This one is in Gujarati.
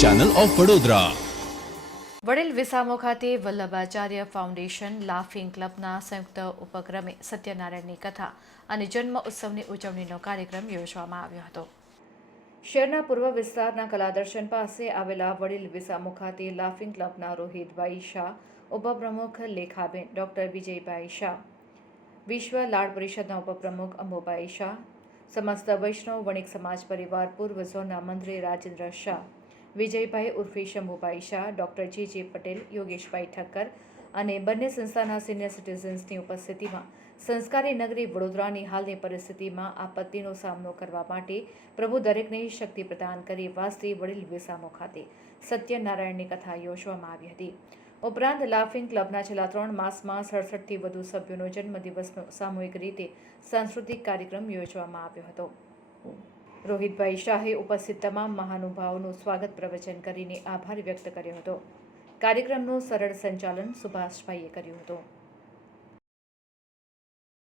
ચેનલ ઓફ વડોદરા વડીલ વિસામો ખાતે વલ્લભાચાર્ય ફાઉન્ડેશન લાફિંગ ક્લબના સંયુક્ત ઉપક્રમે સત્યનારાયણની કથા અને જન્મ ઉત્સવની ઉજવણીનો કાર્યક્રમ યોજવામાં આવ્યો હતો. શહેરના પૂર્વ વિસ્તારના કલાદર્શન પાસે આવેલા વડીલ વિસામો ખાતે લાફિંગ ક્લબના રોહિતભાઈ શાહ, ઉપપ્રમુખ લેખાબેન ડોક્ટર વિજયભાઈ શાહ, વિશ્વ લાડ પરિષદના ઉપપ્રમુખ અંબુભાઈ શાહ સમસ્ત વૈષ્ણવ વણિક સમાજ પરિવાર પૂર્વ ઝોનના મંત્રી રાજેન્દ્ર શાહ, વિજયભાઈ ઉર્ફે Shambhubhai Shah, doctor J J Patel, યોગેશભાઈ ઠક્કર અને બંને સંસ્થાના સિનિયર સિટીઝન્સની ઉપસ્થિતિમાં સંસ્કારી નગરી વડોદરાની હાલની પરિસ્થિતિમાં આપત્તિનો સામનો કરવા માટે પ્રભુ દરેકને શક્તિ પ્રદાન કરી વાસ્તી વડીલ વિસામો ખાતે સત્યનારાયણની કથા યોજવામાં આવી હતી. ઉપરાંત લાફિંગ ક્લબના છેલ્લા ત્રણ માસમાં સડસઠથી વધુ સભ્યોનો જન્મદિવસનો સામૂહિક રીતે સાંસ્કૃતિક કાર્યક્રમ યોજવામાં આવ્યો હતો. રોહિતભાઈ શાહે ઉપસ્થિત તમામ મહાનુભાવોનું સ્વાગત પ્રવચન કરીને આભાર વ્યક્ત કર્યો હતો. કાર્યક્રમનું સરળ સંચાલન સુભાષભાઈએ કર્યું હતું.